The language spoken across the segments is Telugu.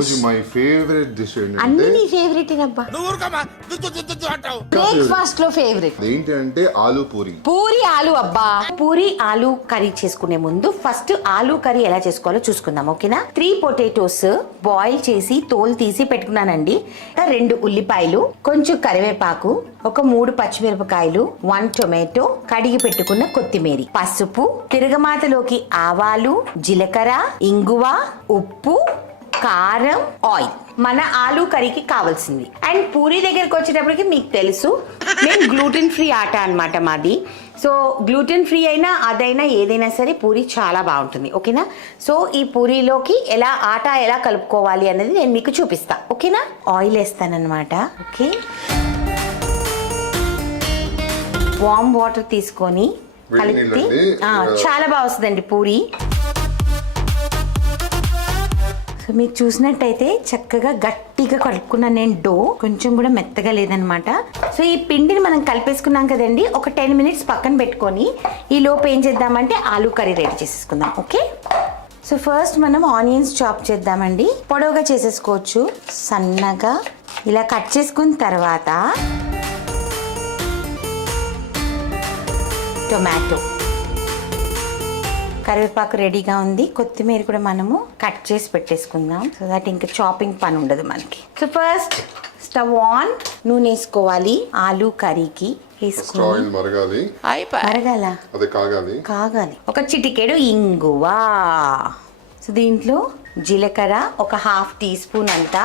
రోజు మై ఫేవరెట్ డిష్ అన్ని నీ ఫేవరెట్ అబ్బా. బ్రేక్ఫాస్ట్ లో ఫేవరెట్ ఏంటంటే ఆలు పూరి. పూరి ఆలు అబ్బా. పూరి ఆలు కర్రీ చేసుకునే ముందు ఫస్ట్ ఆలు కర్రీ ఎలా చేసుకోవాలో చూసుకుందాం, ఓకేనా? 3 పొటాటోస్ బాయిల్ చేసి తోలు తీసి పెట్టుకున్నానండి. 2 ఉల్లిపాయలు, కొంచెం కరివేపాకు, ఒక 3 పచ్చిమిరపకాయలు, 1 టొమాటో, కడిగి పెట్టుకున్న కొత్తిమీర, పసుపు, తిరగమాతలోకి ఆవాలు, జీలకర్ర, ఇంగువ, ఉప్పు, కారం, ఆయిల్. మన ఆలు కర్రీకి కావాల్సింది. అండ్ పూరి దగ్గరికి వచ్చేటప్పటికి మీకు తెలుసు మేము గ్లూటెన్ ఫ్రీ ఆట అన్నమాట మాది. సో గ్లూటెన్ ఫ్రీ అయినా అదైనా ఏదైనా సరే పూరి చాలా బాగుంటుంది, ఓకేనా? సో ఈ పూరీలోకి ఆట ఎలా కలుపుకోవాలి అనేది నేను మీకు చూపిస్తా, ఓకేనా? ఆయిల్ వేస్తానన్నమాట. ఓకే, వామ్ వాటర్ తీసుకొని కలిపి చాలా బాగా వస్తుందండి పూరి. సో మీరు చూసినట్టయితే చక్కగా గట్టిగా కలుపుకున్నాను నేను. డో కొంచెం కూడా మెత్తగా లేదనమాట. సో ఈ పిండిని మనం కలిపేసుకున్నాం కదండి, ఒక 10 మినిట్స్ పక్కన పెట్టుకొని ఈ లోపు ఏం చేద్దామంటే ఆలు కర్రీ రెడీ చేసేసుకుందాం, ఓకే? సో ఫస్ట్ మనం ఆనియన్స్ చాప్ చేద్దామండి. పొడవుగా చేసేసుకోవచ్చు, సన్నగా ఇలా కట్ చేసుకున్న తర్వాత టొమాటో, కరివేపాకు రెడీగా ఉంది, కొత్తిమీర కూడా మనము కట్ చేసి పెట్టేసుకుందాం. సో దట్ ఇంకా చాపింగ్ పని ఉండదు మనకి. సో ఫస్ట్ స్టవ్ ఆన్, నూనె వేసుకోవాలి. ఆలు కర్రీకి కాగాలి. ఒక చిటికెడు ఇంగువ. సో దీంట్లో జీలకర్ర, ఒక 1/2 టీ స్పూన్ అంతా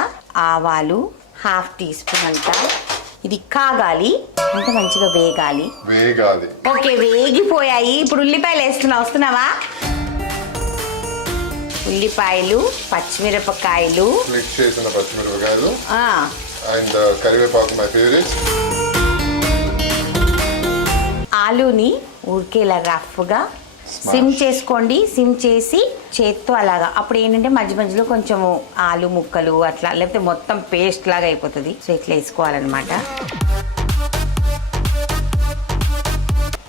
ఆవాలు, 1/2 టీ స్పూన్ అంతా. ఇది కాగాలి అంటే మంచిగా వేగాలి. ఓకే, వేగిపోయాయి. ఇప్పుడు ఉల్లిపాయలు వేస్తున్నా, వస్తున్నావా? ఉల్లిపాయలు, పచ్చిమిరపకాయలు, అండ్ కరివేపాకు మై ఫేవరెట్. ఆలుని ఊరికే ఇలా రఫ్గా సిమ్ చేసుకోండి. సిమ్ చేసి చేత్తో అలాగా, అప్పుడు ఏంటంటే మధ్య మధ్యలో కొంచెం ఆలు ముక్కలు అట్లా, లేకపోతే మొత్తం పేస్ట్ లాగా అయిపోతుంది. సో ఇట్లా వేసుకోవాలన్నమాట.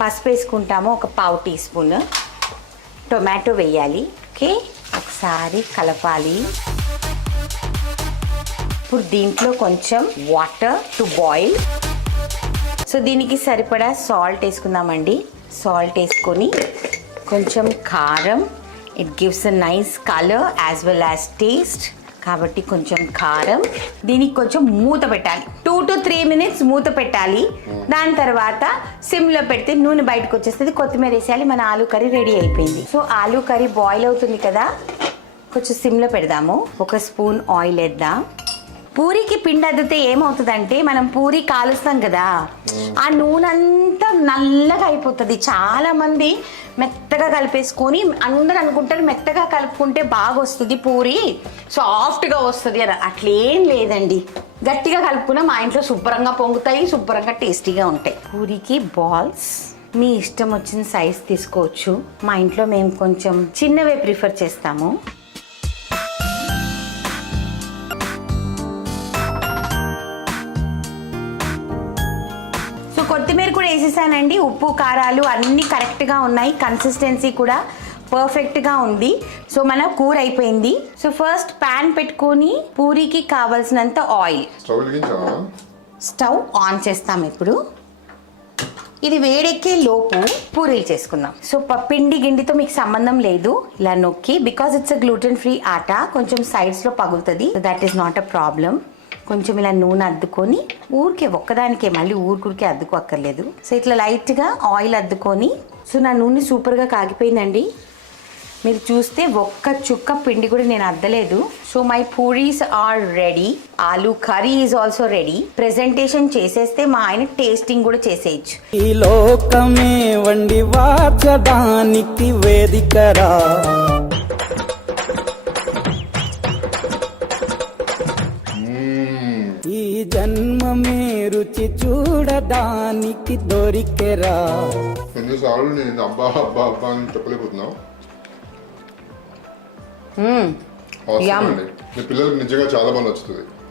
పసుపు వేసుకుంటాము, ఒక 1/4 టీ స్పూన్. టొమాటో వేయాలి. ఓకే, ఒకసారి కలపాలి. ఇప్పుడు దీంట్లో కొంచెం వాటర్ టు బాయిల్. సో దీనికి సరిపడా సాల్ట్ వేసుకుందామండి. సాల్ట్ వేసుకొని కొంచెం కారం, it gives a nice colour as well as taste, కాబట్టి కొంచెం కారం. దీనికి కొంచెం మూత పెట్టాలి, 2 to 3 మినిట్స్ మూత పెట్టాలి. దాని తర్వాత సిమ్లో పెడితే నూనె బయటకు వచ్చేస్తుంది. కొత్తిమీర వేసేయాలి. మన ఆలు కర్రీ రెడీ అయిపోయింది. సో ఆలు కర్రీ బాయిల్ అవుతుంది కదా, కొంచెం సిమ్లో పెడదాము. 1 స్పూన్ ఆయిల్ వేద్దాం. పూరికి పిండి అద్దితే ఏమవుతుందంటే, మనం పూరి కాలుస్తాం కదా, ఆ నూనె అంతా నల్లగా అయిపోతుంది. చాలా మంది మెత్తగా కలిపేసుకొని అందరూ అనుకుంటారు మెత్తగా కలుపుకుంటే బాగా వస్తుంది పూరి, సాఫ్ట్గా వస్తుంది అని. అట్లేం లేదండి, గట్టిగా కలుపుకున్నా మా ఇంట్లో శుభ్రంగా పొంగుతాయి, శుభ్రంగా టేస్టీగా ఉంటాయి. పూరికి బాల్స్ మీ ఇష్టం వచ్చిన సైజ్ తీసుకోవచ్చు. మా ఇంట్లో మేము కొంచెం చిన్నవే ప్రిఫర్ చేస్తాము. కొత్తిమీర కూడా వేసేసానండి. ఉప్పు కారాలు అన్నీ కరెక్ట్గా ఉన్నాయి, కన్సిస్టెన్సీ కూడా పర్ఫెక్ట్గా ఉంది. సో మన కూర అయిపోయింది. సో ఫస్ట్ ప్యాన్ పెట్టుకొని పూరికి కావాల్సినంత ఆయిల్, స్టవ్ ఆన్ చేస్తాం. ఇప్పుడు ఇది వేడెక్కే లోపు పూరీలు చేసుకుందాం. సో పిండి గిండితో మీకు సంబంధం లేదు, ఇలా నొక్కి, because it's a gluten free ఆట, కొంచెం సైడ్స్లో పగులుతుంది. That is not a problem. కొంచెం ఇలా నూనె అద్దుకొని, ఊరికే ఒక్కదానికే, మళ్ళీ ఊరికే అద్దుకోక్కర్లేదు. సో ఇట్లా లైట్గా ఆయిల్ అద్దుకొని, సో నా నూనె సూపర్గా కాగిపోయిందండి. మీరు చూస్తే ఒక్క చుక్క పిండి కూడా నేను అద్దలేదు. So my puris are ready. Aloo curry is also ready. Presentation చేసేస్తే మా ఆయన టేస్టింగ్ కూడా చేసేయచ్చు. ఈ లోకమే వండి వాచడానికి వేదికరా, ఈ జన్మమే రుచి చూడడానికి దొరికెరా. ఎన్నిసార్లు నేను అబ్బా అబ్బా అబ్బా అని చెప్పలేకపోతున్నావు. మీ పిల్లలకు నిజంగా చాలా బాగా నచ్చుతుంది.